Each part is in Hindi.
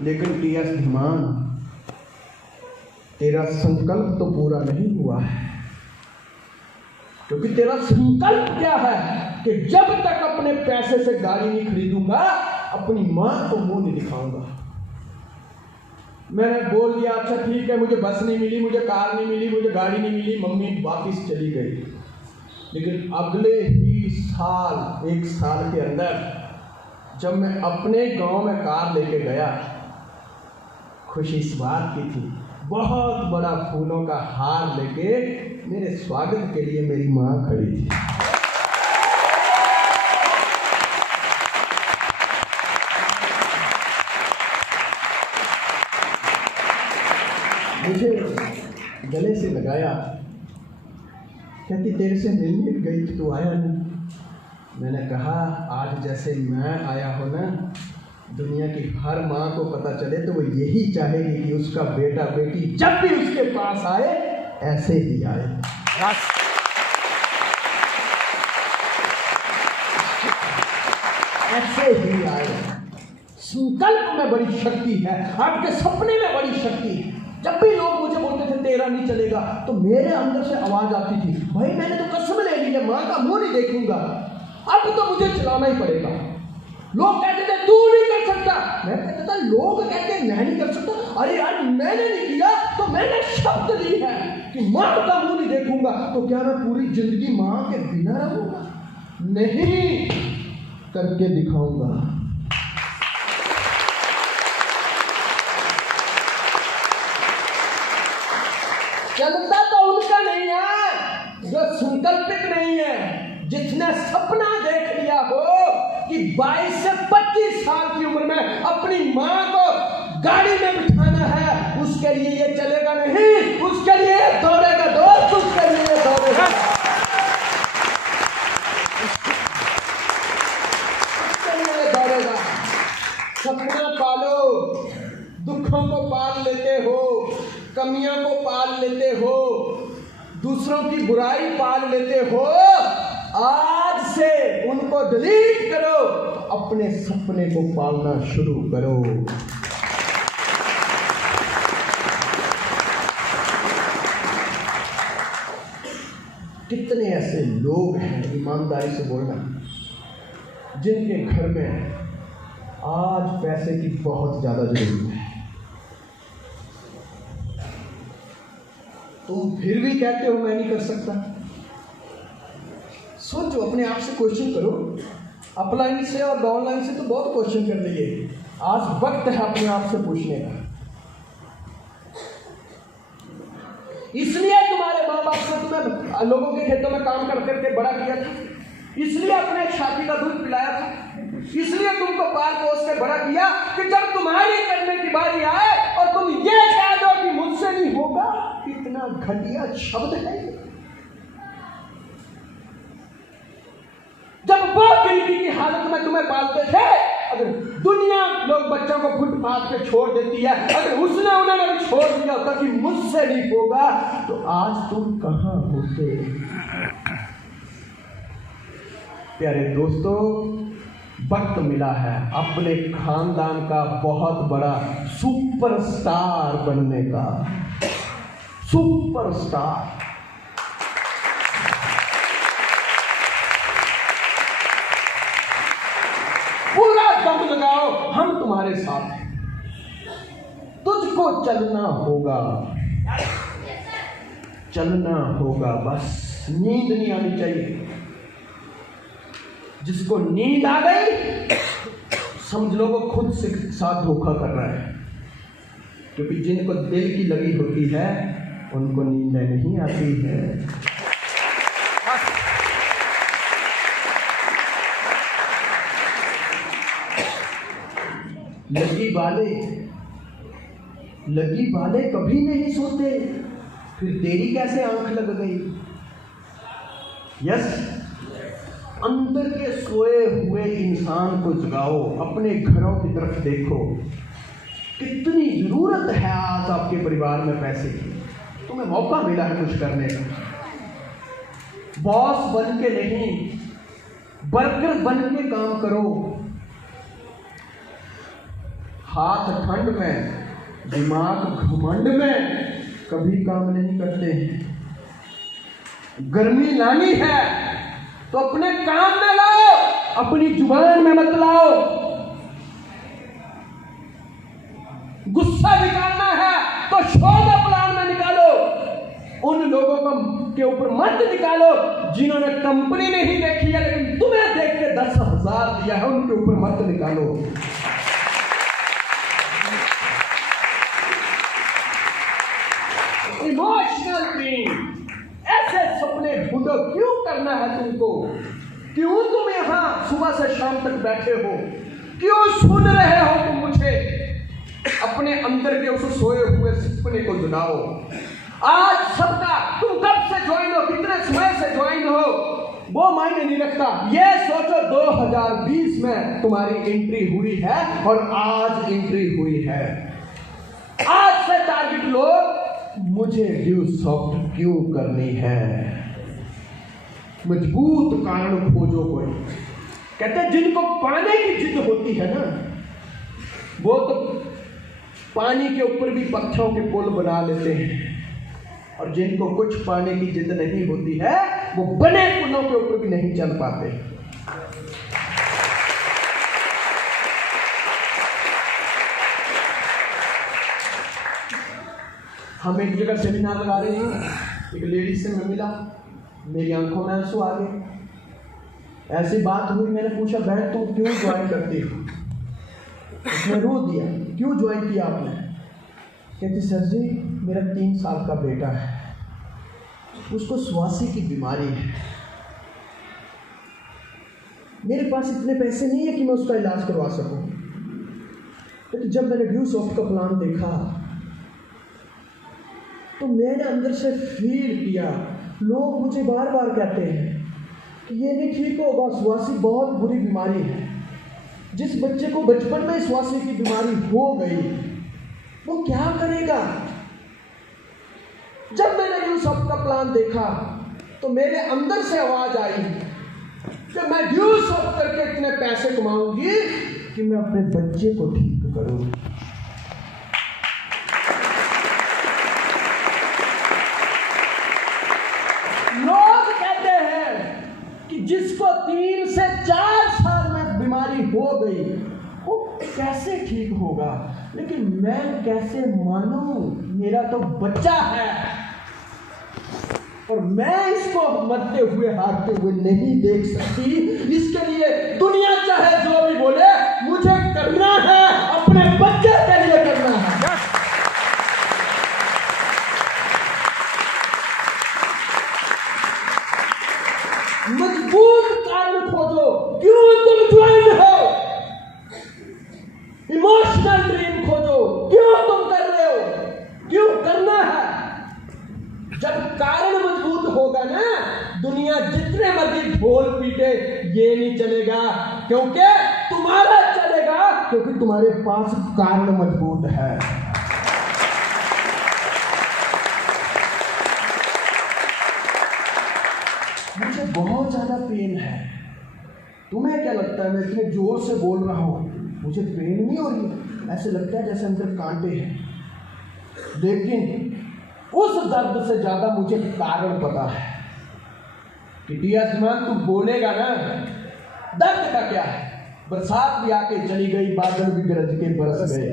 लेकिन टीएस धीमान, तेरा संकल्प तो पूरा नहीं हुआ है, क्योंकि तेरा संकल्प क्या है कि जब तक अपने पैसे से गाड़ी नहीं खरीदूंगा, अपनी मां को मुंह नहीं दिखाऊंगा। मैंने बोल दिया अच्छा ठीक है, मुझे बस नहीं मिली, मुझे कार नहीं मिली, मुझे गाड़ी नहीं मिली, मम्मी वापिस चली गई। लेकिन अगले ही साल, 1 साल के अंदर जब मैं अपने गांव में कार लेके गया, खुशी इस बात की थी, बहुत बड़ा फूलों का हार लेके मेरे स्वागत के लिए मेरी मां खड़ी थी। मुझे गले से लगाया, कहती तेरे से मिलने गई तो तू आया नहीं। मैंने कहा आज जैसे मैं आया हूं ना, दुनिया की हर माँ को पता चले तो वो यही चाहेगी कि उसका बेटा बेटी जब भी उसके पास आए ऐसे ही आए। ऐसे ही आए। संकल्प में बड़ी शक्ति है, आपके सपने में बड़ी शक्ति है। जब भी लोग मुझे बोलते थे तेरा नहीं चलेगा, तो मेरे अंदर से आवाज आती थी, भाई मैंने तो कसम ले ली है, माँ का मुंह नहीं देखूंगा, अब तो मुझे चलाना ही पड़ेगा। लोग कहते थे तू नहीं कर सकता, मैं कहता था लोग कहते हैं मैं नहीं कर सकता। अरे यार मैंने नहीं किया तो मैंने शब्द ली है कि माँ का मुंह नहीं देखूंगा, तो क्या मैं पूरी जिंदगी माँ के बिना रहूंगा? नहीं, करके दिखाऊंगा। चलता तो उनका नहीं है जो संकल्पित नहीं है, जिसने सपना देख लिया हो कि 22 से 25 साल की उम्र में अपनी मां को गाड़ी में बिठाना है, उसके लिए ये चलेगा नहीं, उसके लिए दौड़ेगा दोस्त, उसके लिए दौड़ेगा, उसके लिए दौड़ेगा। सपना पालो, दुखों को पाल लेते हो, कमियों को पाल लेते हो, दूसरों की बुराई पाल लेते हो, आज से उनको डिलीट करो, अपने सपने को पालना शुरू करो। कितने ऐसे लोग हैं, ईमानदारी से बोलना, जिनके घर में आज पैसे की बहुत ज्यादा जरूरत है, तुम फिर भी कहते हो मैं नहीं कर सकता। सोचो, अपने आप से क्वेश्चन करो। अपलाइन से और डाउनलाइन से तो बहुत क्वेश्चन कर लिए, आज वक्त है अपने आप से पूछने का। इसलिए तुम्हारे माँ बाप से तुम्हें लोगों के खेतों में काम कर करके बड़ा किया था, इसलिए अपने छाती का दूध पिलाया था, इसलिए तुमको पाल पोस के बड़ा किया कि जब तुम्हारी करने की बारी आए और तुम ये कह दो कि मुझसे नहीं होगा। कितना घटिया शब्द है। जब वो गरीबी की हालत में तुम्हें पालते थे, अगर दुनिया लोग बच्चों को फुटपाथ पे छोड़ देती है, अगर उन्होंने भी छोड़ दिया होता कि मुझसे नहीं होगा, तो आज तुम कहां होते। प्यारे दोस्तों, वक्त मिला है अपने खानदान का बहुत बड़ा सुपरस्टार बनने का। सुपरस्टार। पूरा दम लगाओ, हम तुम्हारे साथ हैं। तुझको चलना होगा, चलना होगा, बस नींद नहीं आनी चाहिए। जिसको नींद आ गई समझ लो वो खुद से साथ धोखा कर रहा है, क्योंकि जिनको दिल की लगी होती है उनको नींद नहीं आती है। लगी वाले कभी नहीं सोते, फिर तेरी कैसे आंख लग गई? यस, अंदर के सोए हुए इंसान को जगाओ, अपने घरों की तरफ देखो। कितनी जरूरत है आज आपके परिवार में पैसे की, तुम्हें मौका मिला है कुछ करने का। बॉस बन के नहीं, वर्कर बन के काम करो। हाथ ठंड में, दिमाग घमंड में कभी काम नहीं करते। गर्मी लानी है तो अपने काम में लाओ, अपनी जुबान में मत लाओ। गुस्सा निकालना है तो शोधा प्लान में निकालो। उन लोगों के ऊपर मत निकालो जिन्होंने कंपनी नहीं देखी है लेकिन तुम्हें देख के 10,000 दिया है, उनके ऊपर मत निकालो। इमोशनल ड्रीम, ऐसे सपने ढूंढो। क्यों करना है तुमको? क्यों तुम यहां सुबह से शाम तक बैठे हो? क्यों सुन रहे हो तुम मुझे? अपने अंदर के उस सोए हुए सपने को जगाओ। आज सबका तुम कब से ज्वाइन हो, कितने समय से ज्वाइन हो, वो मायने नहीं रखता। ये सोचो 2020 में तुम्हारी एंट्री हुई है और आज एंट्री हुई है। आज से टारगेट लो, मुझे ड्यू सॉफ्ट क्यों करनी है। मजबूत कारण खोजो। कोई कहते हैं जिनको पाने की जिद होती है ना, वो तो पानी के ऊपर भी पत्थरों के पुल बना लेते हैं, और जिनको कुछ पाने की जिद नहीं होती है वो बने पुलों के ऊपर भी नहीं चल पाते। हम एक जगह सेमिनार लगा रहे हैं, एक लेडी से मैं मिला, मेरी आंखों में आंसू आ गए। ऐसी बात हुई, मैंने पूछा बहन तुम क्यों ज्वाइन करती हो? उसने रो दिया। क्यों ज्वाइन किया आपने? कहती सर जी मेरा 3 साल का बेटा है, उसको श्वासी की बीमारी है, मेरे पास इतने पैसे नहीं है कि मैं उसका इलाज करवा सकूं। तो जब मैंने ड्यू सॉफ्ट का प्लान देखा तो मैंने अंदर से फील किया, लोग मुझे बार बार कहते हैं कि ये नहीं ठीक होगा, श्वासी बहुत बुरी बीमारी है। जिस बच्चे को बचपन में श्वासी की बीमारी हो गई वो क्या करेगा? जब मैंने ड्यू सॉफ्ट का प्लान देखा तो मेरे अंदर से आवाज आई कि मैं ड्यू सॉफ्ट करके इतने पैसे कमाऊंगी कि मैं अपने बच्चे को ठीक करूं। लोग कहते हैं कि जिसको 3 से 4 साल में बीमारी हो गई वो कैसे ठीक होगा, लेकिन मैं कैसे मानूं? मेरा तो बच्चा है और मैं इसको मरते हुए हारते हुए नहीं देख सकती। इसके लिए दुनिया चाहे जो भी बोले, मुझे करना है, अपने बच्चे के लिए करना है। मजबूत कारण खोजो, क्यों तुम ज्वाइन हो। इमोशनल ड्रीम खोजो, क्यों तुम कर रहे हो, क्यों करना है। जब कारण मजबूत होगा ना, दुनिया जितने मर्जी ढोल पीटे ये नहीं चलेगा, क्योंकि तुम्हारा चलेगा, क्योंकि तुम्हारे पास कारण मजबूत है। मुझे बहुत ज्यादा पेन है। तुम्हें क्या लगता है मैं इतने जोर से बोल रहा हूं, मुझे पेन नहीं हो रही? ऐसे लगता है जैसे अंदर कांटे हैं, लेकिन उस दर्द से ज्यादा मुझे कारण पता है कि डियाजमान तू बोलेगा ना, दर्द का क्या है। बरसात भी आके चली गई, बादल भी गरज के बरस गए,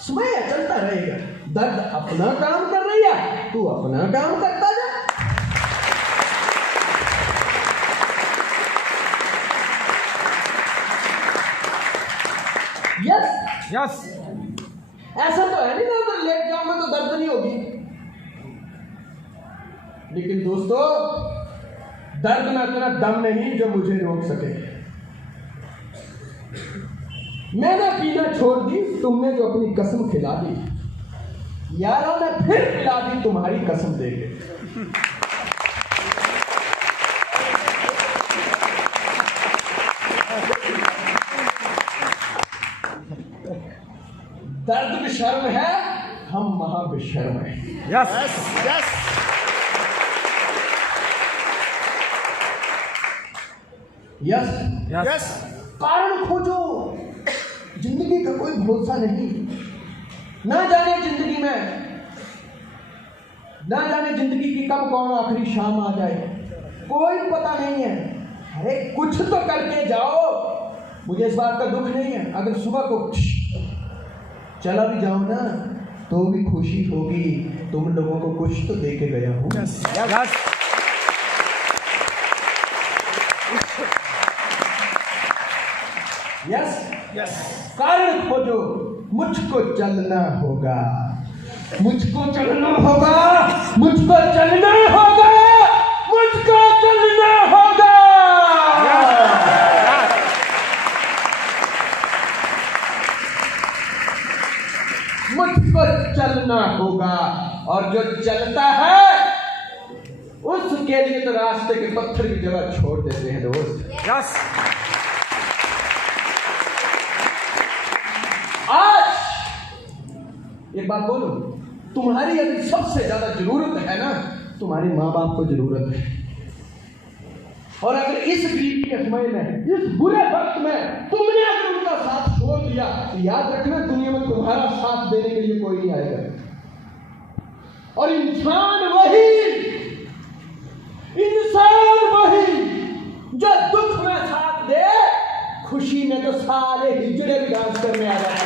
समय चलता रहेगा। दर्द अपना काम कर रही है, तू अपना काम करता जा। यस ऐसा तो है नहीं ना उधर लेट जाऊंगा तो दर्द नहीं होगी। लेकिन दोस्तों दर्द में इतना दम नहीं जो मुझे रोक सके। मैंने पीना छोड़ दी, तुमने जो अपनी कसम खिला दी, यारों ने फिर खिला दी तुम्हारी कसम देके। दर्द बेशर्म है, हम महाबेशर्म हैं। यस यस यस यस कारण खोजो, जिंदगी का कोई भरोसा नहीं। ना जाने जिंदगी में, ना जाने जिंदगी की कब कौन आखिरी शाम आ जाए, कोई पता नहीं है। अरे कुछ तो करके जाओ। मुझे इस बात का दुख नहीं है, अगर सुबह को चला भी जाओ ना तो भी खुशी होगी, तुम लोगों को कुछ तो दे के गया हूँ। यस, कारण खोजो, मुझको चलना होगा, मुझको चलना होगा, मुझको चलना होगा, मुझको चलना होगा। मुझको चलना होगा, और जो चलता है उसके लिए तो रास्ते के पत्थर की जगह छोड़ देते हैं दोस्त। यस, आज एक बात बोलूं, तुम्हारी अगर सबसे ज्यादा जरूरत है ना, तुम्हारे माँ बाप को जरूरत है। और अगर इस गरीबी के समय में, इस बुरे वक्त में तुमने अगर उनका साथ छोड़ दिया तो याद रखना, दुनिया में तुम्हारा साथ देने के लिए कोई नहीं आएगा। और इंसान वही जो दुख में साथ दे, खुशी में तो सारे हिजड़े भी डांस करने आ जाते हैं।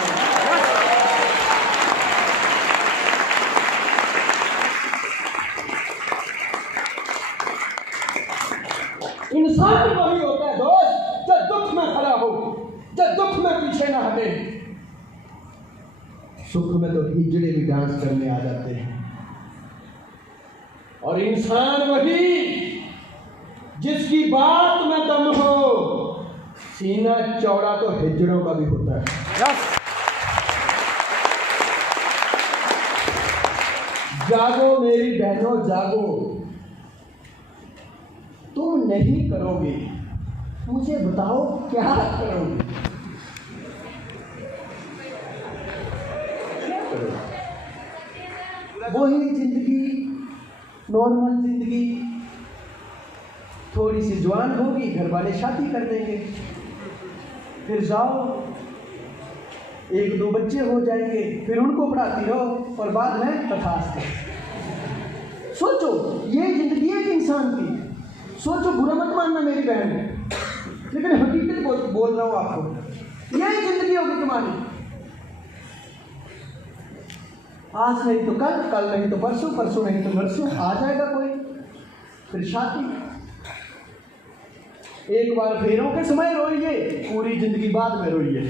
इंसान वही होता है दोस्त जो दुख में खड़ा हो, जो दुख में पीछे ना हटे। सुख में तो हिजड़े भी डांस करने आ जाते हैं। और इंसान वही जिसकी बात में दम हो, सीना चौड़ा तो हिजड़ों का भी होता है। जागो मेरी बहनों जागो, तुम नहीं करोगे, मुझे बताओ क्या करोगे? क्या करोगे? वही जिंदगी, नॉर्मल जिंदगी, थोड़ी सी जवान होगी, घर वाले शादी कर देंगे, फिर जाओ, एक दो बच्चे हो जाएंगे, फिर उनको पढ़ाती रहो, और बाद में तथास्तु। सोचो, ये जिंदगी है इंसान की। सोचो, बुरा मत मानना मेरी बहन, लेकिन हकीकत बोल रहा हूं आपको, यही जिंदगी होगी तुम्हारी। आज नहीं तो कल, कल नहीं तो परसों, परसों नहीं तो परसों आ जाएगा कोई, फिर शादी। एक बार फेरों के समय रोइए, पूरी जिंदगी बाद में रोइए।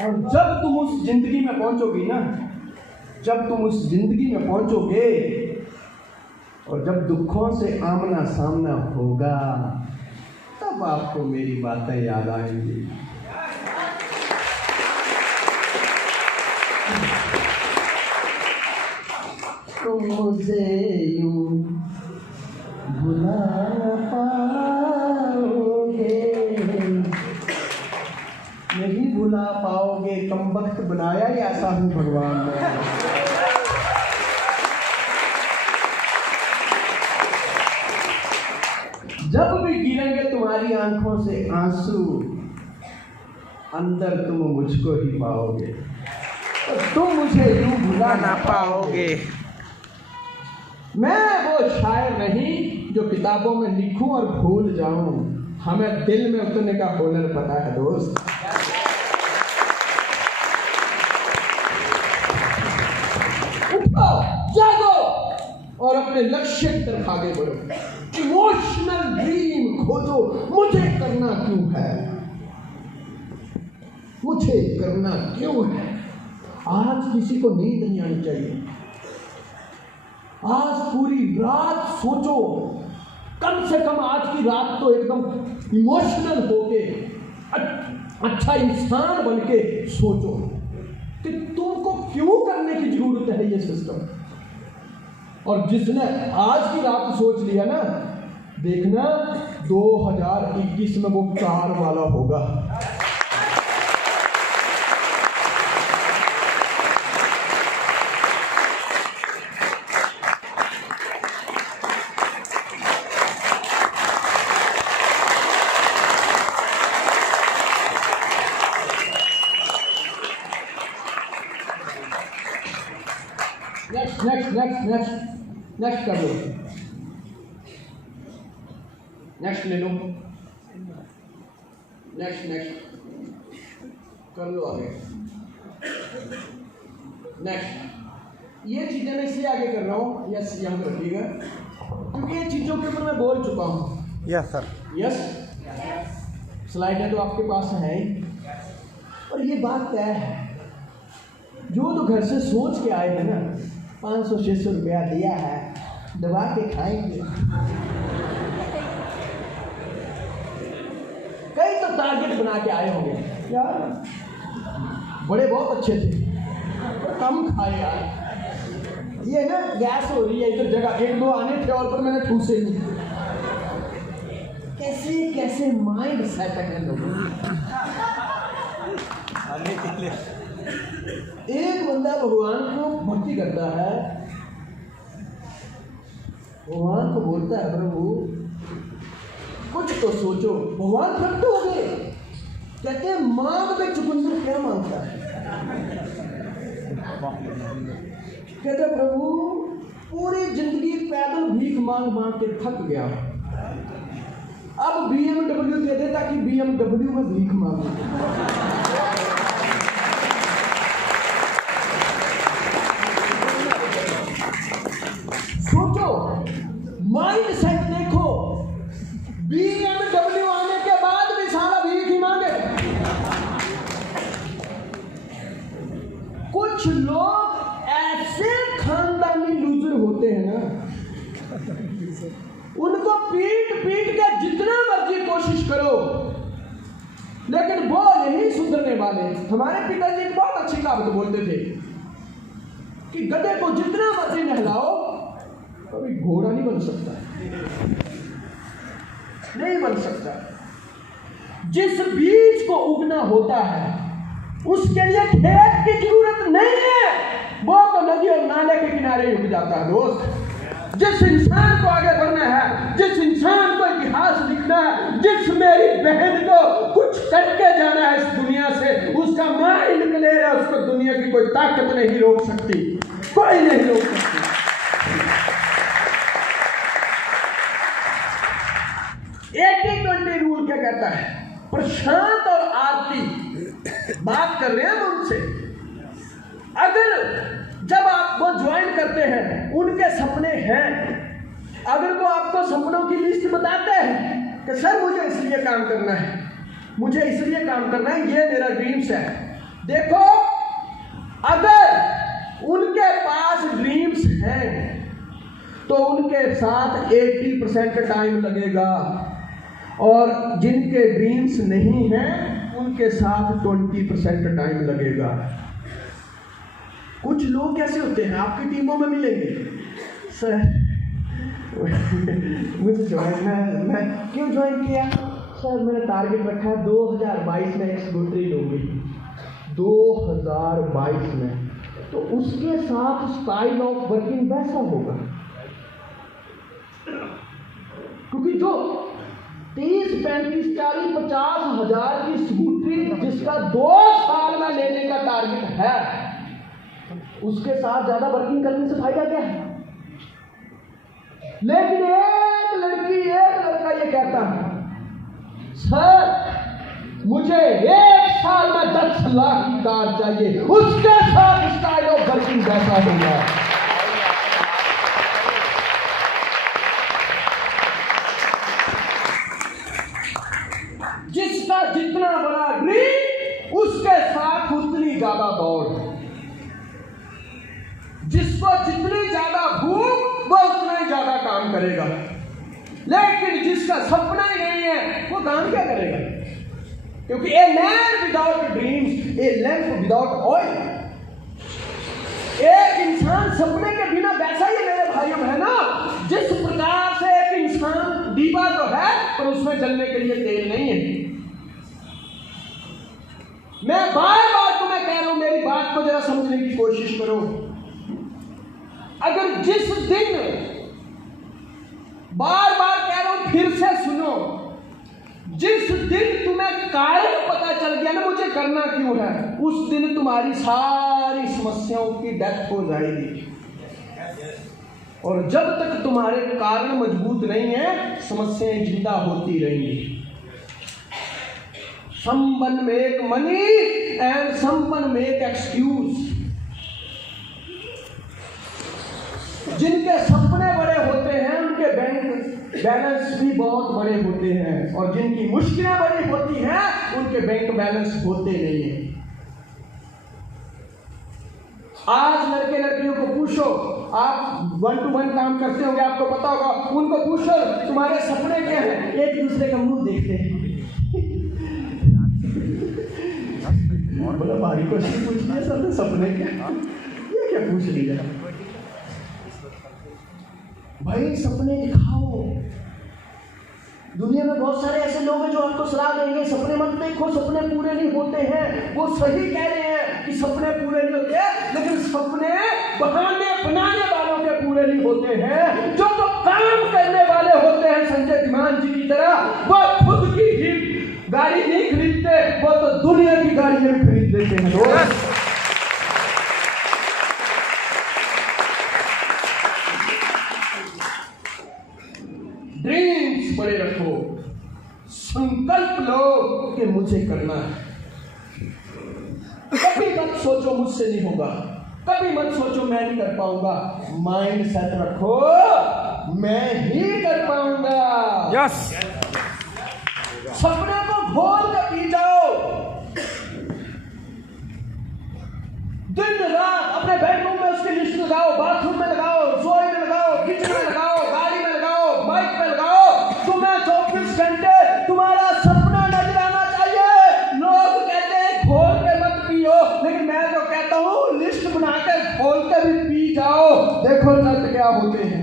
और जब तुम उस जिंदगी में पहुंचोगी ना, जब तुम उस जिंदगी में पहुंचोगे और जब दुखों से आमना सामना होगा, तब आपको मेरी बातें याद आएंगी। तुम मुझे यूं भुला पाओगे, नहीं भुला पाओगे, कमबख्त बनाया ही ऐसा हूं भगवान ने। जब भी गिरेंगे तुम्हारी आंखों से आंसू, अंदर तुम मुझको ही पाओगे, तो तुम मुझे यूं भुला ना पाओगे। मैं वो शायर नहीं जो किताबों में लिखूं और भूल जाऊं, हमें दिल में उतरने का हुनर पता है दोस्त। उठो, जागो और अपने लक्ष्य की तरफ आगे बढ़ो। इमोशनल ड्रीम खोजो, मुझे करना क्यों है, मुझे करना क्यों है। आज किसी को नींद नहीं आनी चाहिए। आज पूरी रात सोचो, कम से कम आज की रात तो एकदम इमोशनल होके, अच्छा इंसान बन के सोचो कि तुमको क्यों करने की जरूरत है ये सिस्टम। और जिसने आज की रात सोच लिया ना, देखना 2021 में वो कार वाला होगा। नेक्स्ट कर लो, नेक्स्ट ले लो, नेक्स्ट कर लो आगे। नेक्स्ट, ये चीज़ें मैं इसलिए आगे कर रहा हूँ, यस यहाँ पर रखिएगा, क्योंकि ये चीज़ों के ऊपर मैं बोल चुका हूँ। Yes sir. यस, स्लाइडें तो आपके पास हैं ही, और ये बात तय है, जो तो घर से सोच के आए थे ना 500-600 रुपया दिया है, दबा के खाएंगे। कई तो टारगेट बना के आए होंगे यार, बड़े बहुत अच्छे थे, कम खाए यार, ये ना गैस हो रही है इधर, जगह 1-2 आने थे और पर मैंने ठूसे नहीं। कैसे कैसे माइंड सेट है लोगों। एक बंदा भगवान को भक्ति करता है, भगवान को बोलता है प्रभु कुछ तो सोचो, भगवान प्रकट हो गए, कहते हैं मांग में चुकंदर क्या मांगता है, कहते प्रभु पूरी जिंदगी पैदल भीख मांग मांग के थक गया, अब BMW दे दे ताकि BMW में भीख मांगू। सोचो, माइंड सेट देखो, BMW आने के बाद भी सारा भीख ही मांगे। कुछ लोग ऐसे खानदानी लूजर होते हैं ना, उनको पीट पीट के जितना मर्जी कोशिश करो, लेकिन वो नहीं सुधरने वाले। हमारे पिताजी एक बहुत अच्छी कहावत बोलते थे कि गधे को जितना मर्जी नहलाओ कभी घोड़ा नहीं बन सकता, नहीं बन सकता। जिस बीज को उगना होता है उसके लिए खेत की जरूरत नहीं है, वो तो नदी और नाले के किनारे उग जाता है दोस्त। जिस इंसान को आगे बढ़ना है, जिस इंसान को इतिहास लिखना है, जिस मेरी बहन को कुछ करके जाना है इस दुनिया से, उसका माइंड क्लियर है, उसको दुनिया की कोई ताकत नहीं रोक सकती, कोई नहीं रोक सकती। 80-20 रूल क्या कहता है? प्रशांत और आरती बात कर रहे हैं उनसे, अगर जब आप वो ज्वाइन करते हैं, उनके सपने हैं, अगर वो आपको सपनों की लिस्ट बताते हैं कि सर मुझे इसलिए काम करना है, मुझे इसलिए काम करना है, ये मेरा ड्रीम्स है, देखो अगर उनके पास ड्रीम्स हैं तो उनके साथ 80% टाइम लगेगा, और जिनके ड्रीम्स नहीं हैं उनके साथ 20% टाइम लगेगा। कुछ लोग कैसे होते हैं, आपकी टीमों में मिलेंगे, सर मुझे ज्वाइन, मैं क्यों ज्वाइन किया सर, मैंने टारगेट रखा है 2022 में एक स्कूटरी लूँगी, 2022 में, तो उसके साथ स्टाइल ऑफ वर्किंग वैसा होगा, क्योंकि जो 30, 35, 40, 50 हज़ार की स्कूटरी जिसका 2 साल में लेने का टारगेट है, उसके साथ ज्यादा वर्किंग करने से फायदा क्या है? लेकिन एक लड़की, एक लड़का ये कहता है सर मुझे 1 साल में 10 लाख की कार चाहिए, उसके साथ स्टाइल ऑफ वर्किंग वैसा होगा। जिसका जितना बड़ा ड्रीम उसके साथ उतनी ज्यादा दौड़, जिसको जितनी ज्यादा भूख वो उतना ही ज्यादा काम करेगा, लेकिन जिसका सपना ही नहीं है वो काम क्या करेगा? क्योंकि a man without dreams, A lamp without oil. एक इंसान सपने के बिना वैसा ही मेरे भाइयों बहनों, जिस प्रकार से एक इंसान दीवा तो है पर उसमें जलने के लिए तेल नहीं है। मैं बार बार तुम्हें कह रहा हूं, मेरी बात को जरा समझने की कोशिश करो। अगर जिस दिन, बार बार कह रहा हूं फिर से सुनो, जिस दिन तुम्हें कारण पता चल गया ना मुझे करना क्यों है, उस दिन तुम्हारी सारी समस्याओं की डेथ हो जाएगी। और जब तक तुम्हारे कारण मजबूत नहीं है, समस्याएं जिंदा होती रहेंगी। Someone make money and someone make excuse। जिनके सपने बड़े होते हैं उनके बैंक बैलेंस भी बहुत बड़े होते हैं, और जिनकी मुश्किलें बड़ी होती हैं उनके बैंक बैलेंस होते नहीं है। आज लड़के लड़कियों को पूछो, आप 1 to 1 काम करते होंगे, आपको पता होगा, उनको पूछो तुम्हारे सपने क्या हैं, एक दूसरे का मुंह देखते हैं। बोला भारी क्वेश्चन पूछ लिया सर, सपने क्या, ये क्या पूछ लिया भाई, सपने दिखाओ। दुनिया में बहुत सारे ऐसे लोग हैं जो आपको सलाह देंगे सपने मत देखो, सपने पूरे नहीं होते हैं। वो सही कह रहे हैं कि सपने पूरे नहीं होते, लेकिन सपने बहाने बनाने वालों के पूरे नहीं होते हैं। जो तो काम करने वाले होते हैं संजय धीमान जी की तरह, वो खुद की ही गाड़ी नहीं खरीदते, वो तो दुनिया की गाड़ी में खरीद लेते हैं। ड्रीम्स बड़े रखो, संकल्प लो कि मुझे करना है। कभी मत सोचो मुझसे नहीं होगा, कभी मत सोचो मैं नहीं कर पाऊंगा। माइंड सेट रखो, मैं ही कर पाऊंगा। यस। सपने को घोल कर पी जाओ। दिन रात अपने बेडरूम में उसकी लिस्ट लगाओ, बाथरूम में लगाओ, रसोई में लगाओ, किचन में लगाओ, गाड़ी में लगाओ, बाइक पे लगाओ। तुम्हें 24 घंटे तुम्हारा सपना नजर आना चाहिए। लोग कहते हैं खोल के मत पियो, लेकिन मैं तो कहता हूँ लिस्ट बना के खोल के भी पी जाओ, देखो रिजल्ट क्या होते हैं।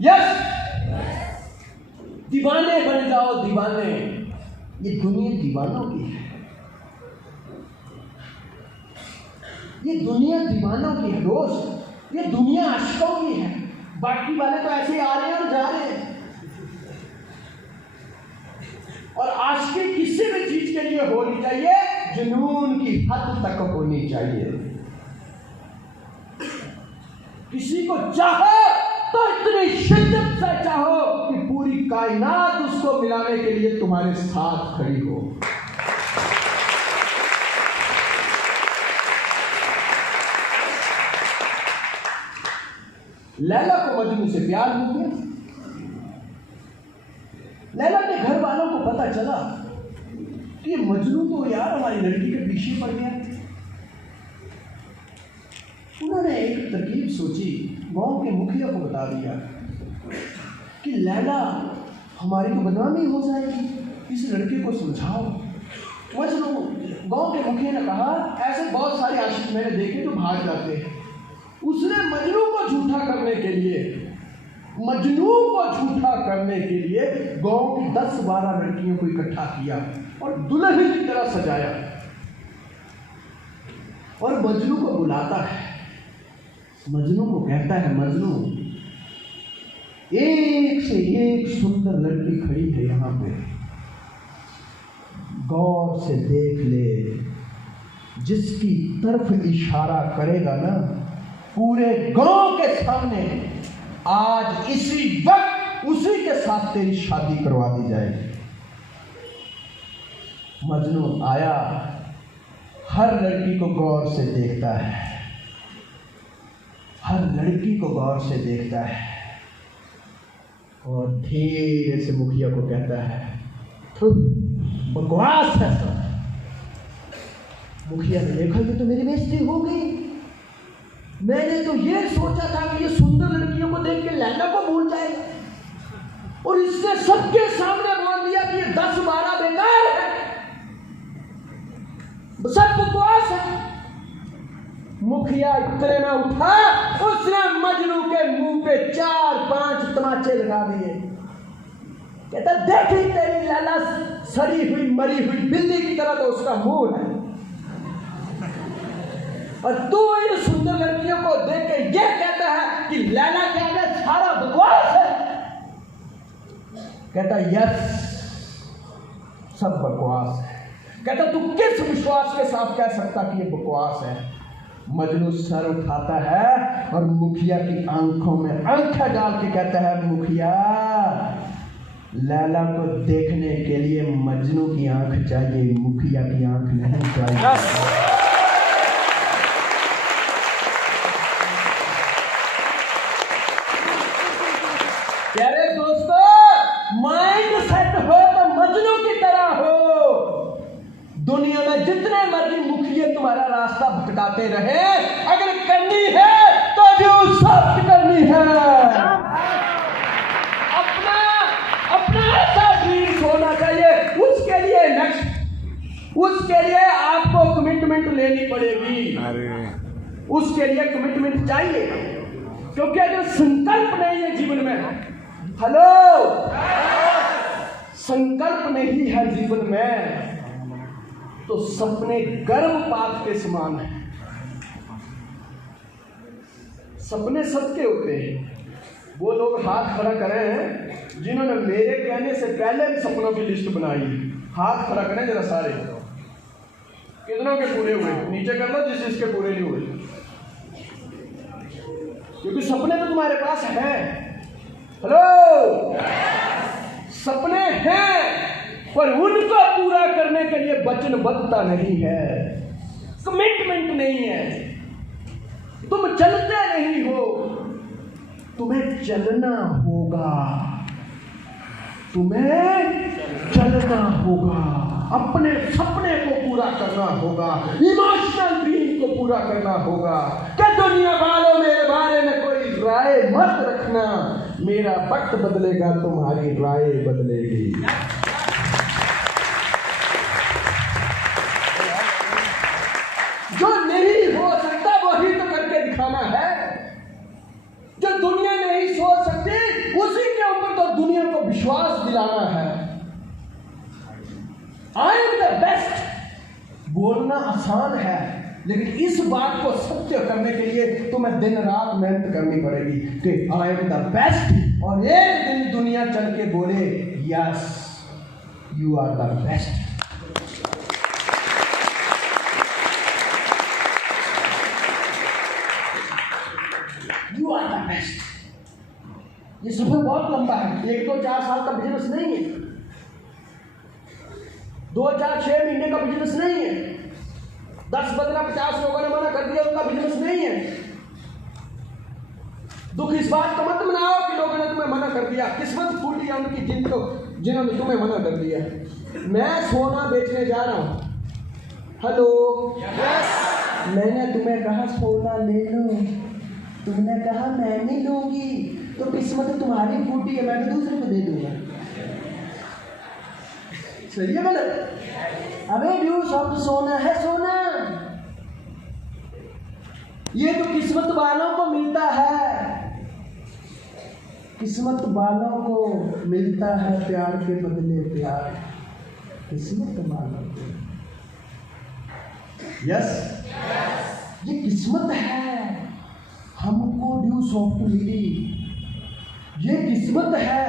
यस, दीवाने बन जाओ, दीवाने। ये दुनिया दीवानों की है, ये दुनिया दीवानों की है दोस्त, ये दुनिया आशिकों की है। बाकी वाले तो ऐसे आ रहे हैं और जा रहे हैं। और आशिकी किसी भी चीज के लिए होनी चाहिए, जुनून की हद तक होनी चाहिए। किसी को चाहो तो इतनी शिद्दत से चाहो कि पूरी कायनात उसको मिलाने के लिए तुम्हारे साथ खड़ी हो। लैला को मजनू से प्यार हो गया। लैला के घर वालों को पता चला कि ये मजनू तो यार हमारी लड़की के पीछे पड़ गया। उन्होंने एक तरकीब सोची, गांव के मुखिया को बता दिया कि लैला हमारी तो बदनामी हो जाएगी, इस लड़के को समझाओ। मजनू, गांव के मुखिया ने कहा, ऐसे बहुत सारे आशिक मैंने देखे जो भाग जाते हैं। उसने मजनू को झूठा करने के लिए गांव की 10-12 लड़कियों को इकट्ठा किया और दुल्हन की तरह सजाया, और मजनू को बुलाता है। मजनू को कहता है, मजनू एक से एक सुंदर लड़की खड़ी है यहाँ पे, गौर से देख ले, जिसकी तरफ इशारा करेगा ना, पूरे गांव के सामने आज इसी वक्त उसी के साथ तेरी शादी करवा दी जाएगी। मजनू आया, हर लड़की को गौर से देखता है, हर लड़की को गौर से देखता है, और धीरे से मुखिया को कहता है, बकवास है सब। मुखिया ने देखा कि तो मेरी बेइज्जती हो गई। मैंने तो ये सोचा था कि ये सुंदर लड़कियों को देख के लैला को भूल जाएगा, और इसने सबके सामने बोल दिया कि ये 10-12 बेकार है, सब बकवास है। मुखिया इतने में उठा, उसने मजनू के मुंह पे 4-5 तमाचे लगा दिए। कहता, देखी तेरी लैला सड़ी हुई मरी हुई बिल्ली की तरह तो उसका मुंह है, और तू इन सुंदर लड़कियों को देख के ये कहता है कि लैला के आगे सारा बकवास है। कहता, यस, सब बकवास है। कहता तू किस विश्वास के साथ कह सकता कि ये बकवास है? मजनू सर उठाता है और मुखिया की आंखों में आंखें डाल के कहता है, मुखिया लैला को देखने के लिए मजनू की आंख चाहिए, मुखिया की आंख नहीं चाहिए। प्यारे दोस्तों, माइंड सेट हो तो मजनू की तरह हो। दुनिया में जितने मर्जी मुखिए तुम्हारा रास्ता भटकाते रहे, अगर करनी है तो जो सख्त करनी है। अपना ऐसा ड्रीम होना चाहिए। उसके लिए आपको कमिटमेंट लेनी पड़ेगी। उसके लिए कमिटमेंट चाहिए, क्योंकि अगर संकल्प नहीं है जीवन में, हेलो, संकल्प नहीं है जीवन में, तो सपने गर्भपात के समान है। सपने सबके होते हैं। वो लोग हाथ खड़ा करें जिन्होंने मेरे कहने से पहले भी सपनों की लिस्ट बनाई। हाथ खड़ा करें जरा सारे, कितनों के पूरे हुए? नीचे कर दो जिसके पूरे नहीं हुए, क्योंकि सपने तो तुम्हारे पास हैं। हेलो, सपने हैं, पर उनको पूरा करने के लिए वचनबद्धता नहीं है, कमिटमेंट नहीं है। तुम चलते नहीं हो, तुम्हें चलना होगा। तुम्हें चलना होगा, अपने सपने को पूरा करना होगा, इमोशनल ड्रीम को पूरा करना होगा। क्या दुनिया वालों मेरे बारे में कोई राय मत रखना, मेरा वक्त बदलेगा, तुम्हारी राय बदलेगी। जो नहीं हो सकता वही तो करके दिखाना है। जो दुनिया नहीं सोच सकती उसी के ऊपर तो दुनिया को विश्वास दिलाना है। आई एम द बेस्ट बोलना आसान है, लेकिन इस बात को सत्य करने के लिए तुम्हें दिन रात मेहनत करनी पड़ेगी कि आई एम द बेस्ट, और एक दिन दुनिया चल के बोले yes you are the best. You are the best. ये सफर बहुत लंबा है, 1 2 4 साल का बिजनेस नहीं है, 2 4 6 महीने का बिजनेस नहीं है, 10 15 50 लोगों ने मना कर दिया उनका बिजनेस नहीं है। दुख इस बात का मत मनाओ कि लोगों ने तुम्हें मना कर दिया, किस्मत फूटी है उनकी जिन्होंने तुम्हें मना कर दिया। मैं सोना बेचने जा रहा हूं। हेलो, मैंने तुम्हें कहा सोना ले लो, तुमने कहा मैं नहीं लूंगी, तो किस्मत तुम्हारी फूटी है, मैं तो दूसरे को दे दूंगा। सही है गलत? अबे ड्यू शब्द सोना है, सोना ये तो किस्मत वालों को मिलता है। किस्मत वालों को मिलता है प्यार के बदले प्यार, किस्मत वालों को। यस, ये किस्मत है हमको ड्यू सॉफ्ट मिली। ये किस्मत है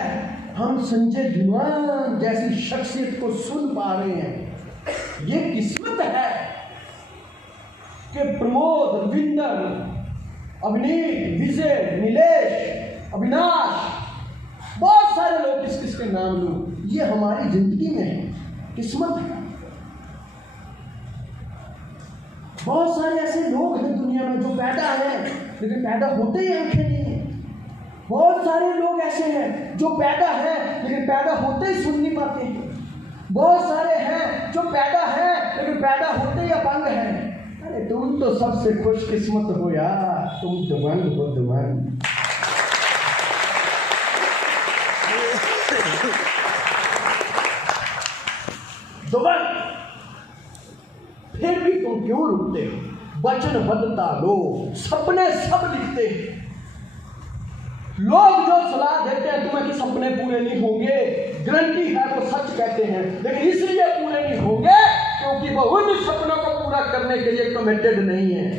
हम संजय धुआं जैसी शख्सियत को सुन पा रहे हैं। ये किस्मत है कि प्रमोद, रविंदर, अभिनीत, विजय, नीलेश, अविनाश, बहुत सारे लोग किसके नाम लूं, ये हमारी जिंदगी में है, किस्मत है। बहुत सारे ऐसे लोग हैं दुनिया में जो पैदा हैं लेकिन पैदा होते ही आंखें नहीं है। बहुत सारे लोग ऐसे हैं जो पैदा हैं लेकिन पैदा होते ही सुन नहीं पाते हैं। बहुत सारे हैं जो पैदा हैं लेकिन पैदा होते ही अपंग हैं। अरे तुम तो सबसे खुशकिस्मत हो यार, तुम दबंग हो, दबंग। दबंग, फिर भी तुम क्यों रुकते हो? वचनबद्धता लो, सपने सब लिखते हैं। लोग जो सलाह देते हैं तुम्हें कि सपने पूरे नहीं होंगे, गारंटी है वो सच कहते हैं, लेकिन इसलिए पूरे नहीं होंगे क्योंकि वो उन सपनों को पूरा करने के लिए कमिटेड नहीं है।